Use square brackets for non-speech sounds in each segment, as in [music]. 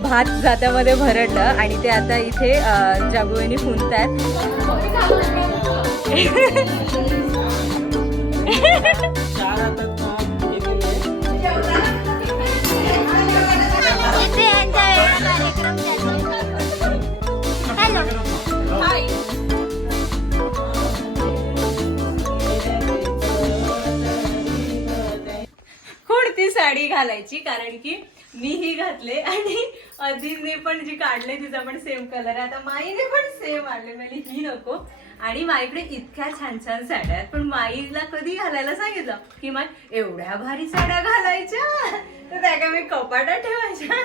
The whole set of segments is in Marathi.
भात जात्यामध्ये भरडलं आणि ते आता इथे अं, जागोईने फुंकतात साडी घालायची कारण की मी ही घातले आणि अदिने पण जी काढले तिचा पण सेम कलर आहे. आता माईने पण सेम आणले. म्हणजे ही नको. आणि माईकडे इतक्या छान छान साड्या आहेत. पण माईला कधी घालायला सांगितलं? की माई एवढ्या भारी साड्या घालायच्या. तर त्या काय मी कपाटात ठेवायच्या.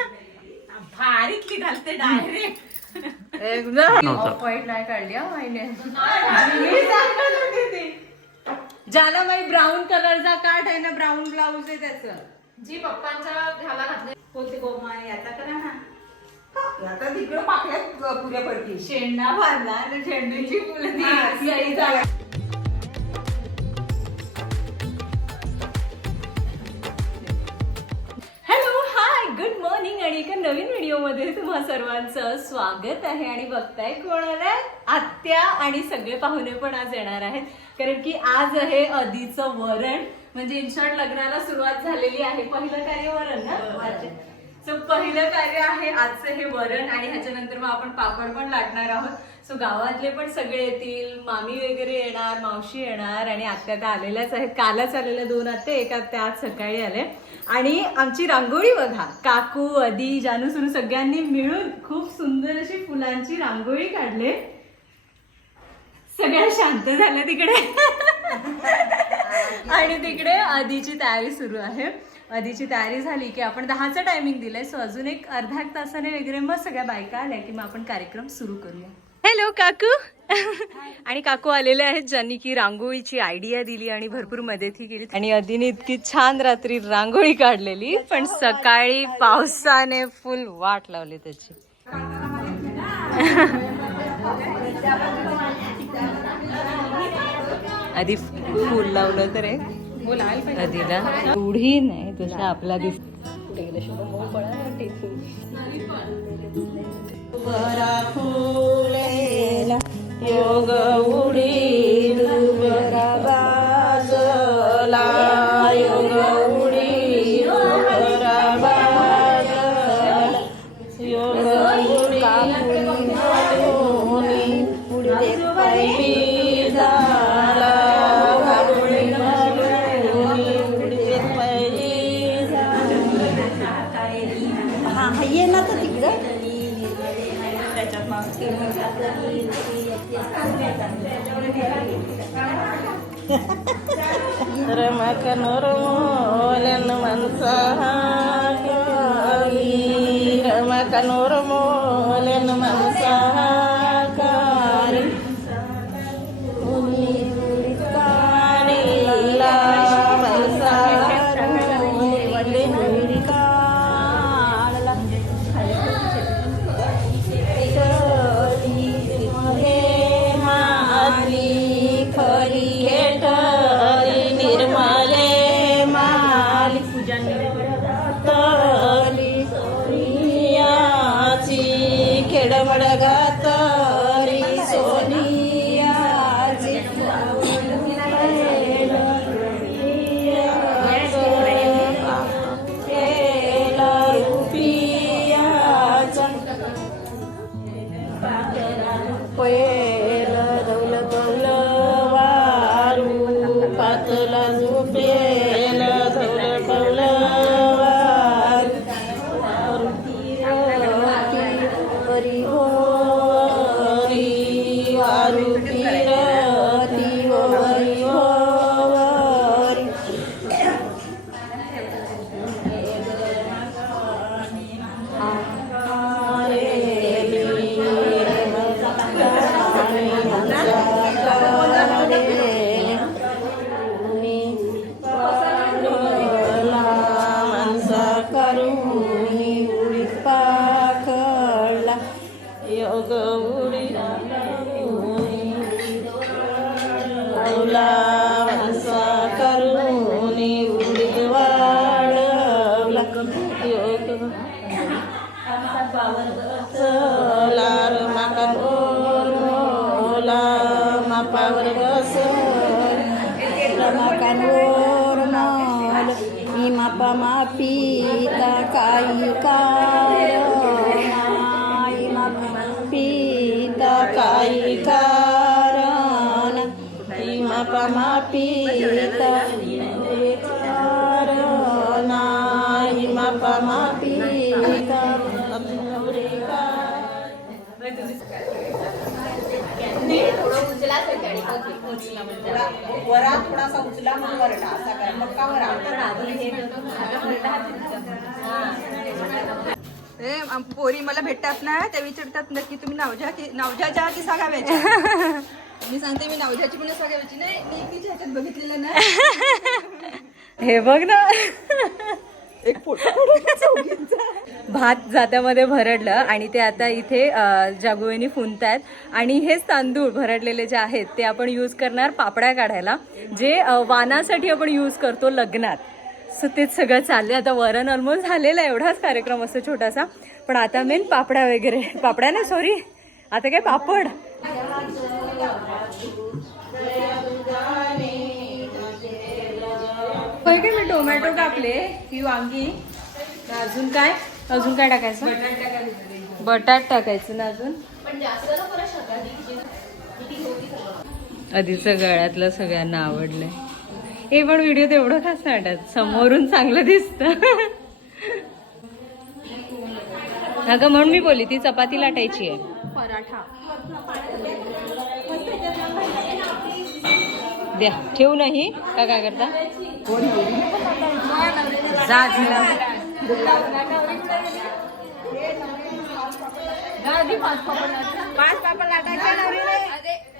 भारीतली घालते डायरेक्ट एकदम. ऑफ व्हाईट नाही काढली हा माईने. ज्याला माई ब्राऊन कलरचा काठ आहे ना ब्राऊन ब्लाऊज आहे त्याचं. जी पप्पांच्या ह्याला घातले. कोणते गोमाय? आता करा ना आता तिकडं पाकळ्यात पुऱ्या पडतील. शेंडा बांधला आणि झेंडूची फुलं ती सई झाड. हॅलो हाय गुड मॉर्निंग आणि एका नवीन व्हिडिओमध्ये तुम्हा सर्वांचं स्वागत आहे आणि बघताय कोण आलाय आत्या आणि सगळे पाहुणे पण आज येणार आहेत. कारण की आज आहे अदीचं वरण. म्हणजे इन शॉर्ट लग्नाला सुरुवात झालेली आहे पहिलं कार्य वरण ना? सो पहिलं कार्य आहे आजचं हे वरण आणि ह्याच्यानंतर मग आपण पापड पण लाटणार आहोत. सो गावातले पण सगळे येतील मामी वगैरे येणार मावशी येणार आणि आत्या त्या आलेल्याच आहेत. कालच आलेल्या दोन आत्या एक आत्या आज सकाळी आले आणि आमची रांगोळी बघा काकू अदी जानू सुरू सगळ्यांनी मिळून खूप सुंदर अशी फुलांची रांगोळी काढले. सगळ्या शांत झाल्या तिकडे. [laughs] आणि तिकडे आधीची तयारी सुरू आहे. आधीची तयारी झाली की आपण दहाचं टायमिंग दिलंय. सो अजून एक अर्ध्या एक तासाने वगैरे मग सगळ्या बायका आल्या की मग आपण कार्यक्रम सुरू करूया. हॅलो काकू. आणि काकू आलेले आहेत ज्यांनी की रांगोळीची आयडिया दिली आणि भरपूर मदतही केली. आणि अदिने इतकी छान रात्री रांगोळी काढलेली पण सकाळी पावसाने फुल वाट लावली त्याची. आधी फुल लावलं तर आहे आधीला. एवढी नाही तसं आपला दिस कुठे गेलं? Ramakanurmo, lenu mansa, kumavi. Ramakanurmo, lenu mansa. Brasil కరుణి ఉడివాడ సోలారు మకన్ ఓలా మా పవర్ మకన్ ఓర్మాలు ఈ మప మా పీత కాయి కాయ कारण मी मापा मापीता कारणाई मापा मापीता वरा थोडासा उचला मग वरडा असा करा. मक्का वरा. पोरी मला भेटतात ना त्या विचारतात नक्की तुम्ही नवजा की नवजाच्या की सागाव्याच्या [laughs] मी सांगते मी नवजाची पण सागाव्याची नाही मी एकटीच्या ह्याच्यात बघितलेलं ना. [laughs] हे बघ ना. एक फोटो भात जात्यामध्ये भरडलं आणि ते आता इथे अ, जागोळीने फुनतायत आणि हेच तांदूळ भरडलेले जे आहेत ते आपण यूज करणार पापड्या काढायला जे वानासाठी आपण यूज करतो लग्नात. सो तेच सगळं चालले आता वरण ऑलमोस्ट झालेला आहे. एवढाच कार्यक्रम असतो छोटासा. पण आता मेन पापड्या वगैरे. पापड्या नाही सॉरी आता काय पापड? होय काय मी टोमॅटो कापले? ही वांगी. अजून काय? अजून काय टाकायचं? बटाट टाकायचं ना अजून? आधीचं गळ्यातलं सगळ्यांना आवडलंय. हे पण व्हिडिओ तेवढं खास नाही वाटत. समोरून चांगलं दिसतं. अगं म्हणून मी बोलली ती चपाती लाटायची आहे. द्या. ठेवू नाही? का काय करता?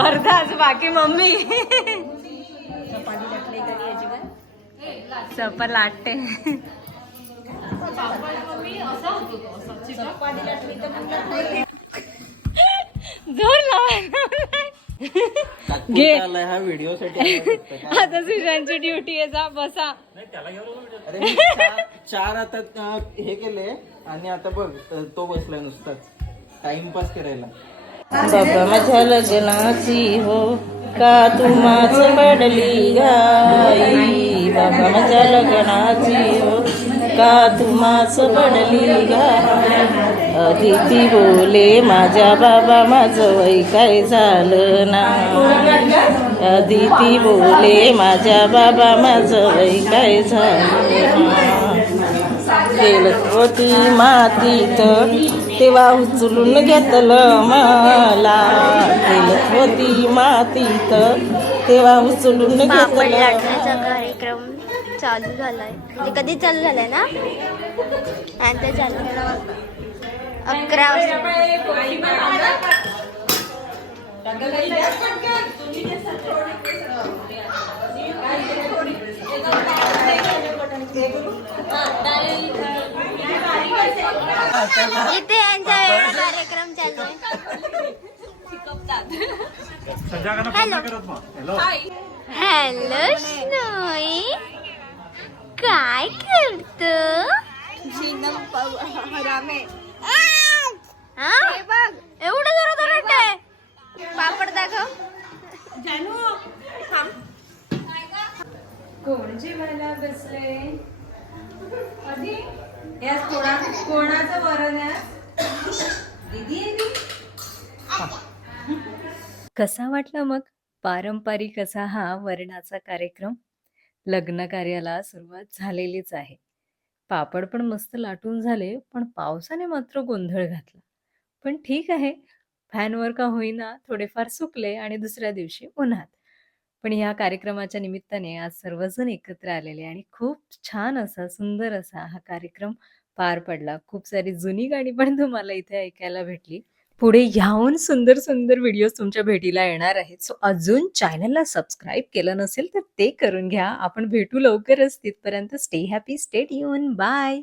अर्धाच बाकी मम्मी. चपा लाटते. जोर लावा. घे. आलाय हा व्हिडिओ साठी आता सुशांतची ड्युटी आहे जा बसा. अरे चार- चार आता हे केले आणि आता बघ त- तो बसलाय नुसताच. टाइमपास करायला. बाबा माझ्या लग्नाची हो का तू माझ पडली गाई बाबा माझ्या लग्नाची हो का तू माझ पडली गाई अदिती बोले माझ्या बाबा माझं वय काय झालं ना? अदिती बोले माझ्या बाबा माझं वय काय झालं ना गेलत होती मातीत. तेव्हा उचलून घेतलं मला. गेलत होती मातीत. तेव्हा उचलून पापड घेतलं. लाटण्याचा कार्यक्रम चालू झालाय. म्हणजे कधी चालू झालाय ना? आणि ते चालू अकरा वाजता. इथे यांचा वेगळा कार्यक्रम चालू हॅलो हॅलो स्नोई काय करतो? हा? जरा जोरात आहे पापड दाखव कोण जेवायला बसले आधी यास कोणा कोणाचं वरण कसा वाटला मग? पारंपरिक असा हा वरणाचा कार्यक्रम? लग्न कार्याला सुरुवात झालेलीच आहे. पापड पण मस्त लाटून झाले पण पावसाने मात्र गोंधळ घातला. पण ठीक आहे फॅनवर का होईना थोडेफार सुकले आणि दुसऱ्या दिवशी उन्हात. पण ह्या कार्यक्रमाच्या निमित्ताने आज सर्वजण एकत्र आलेले आणि खूप छान असा सुंदर असा हा कार्यक्रम पार पडला. खूप सारी जुनी गाणी पण तुम्हाला इथे ऐकायला भेटली. पुढे ह्याहून सुंदर सुंदर व्हिडिओज तुमच्या भेटीला येणार आहेत. सो अजून चॅनलला सबस्क्राईब केलं नसेल तर ते करून घ्या. आपण भेटू लवकरच. तिथपर्यंत स्टे हॅपी स्टेट युन बाय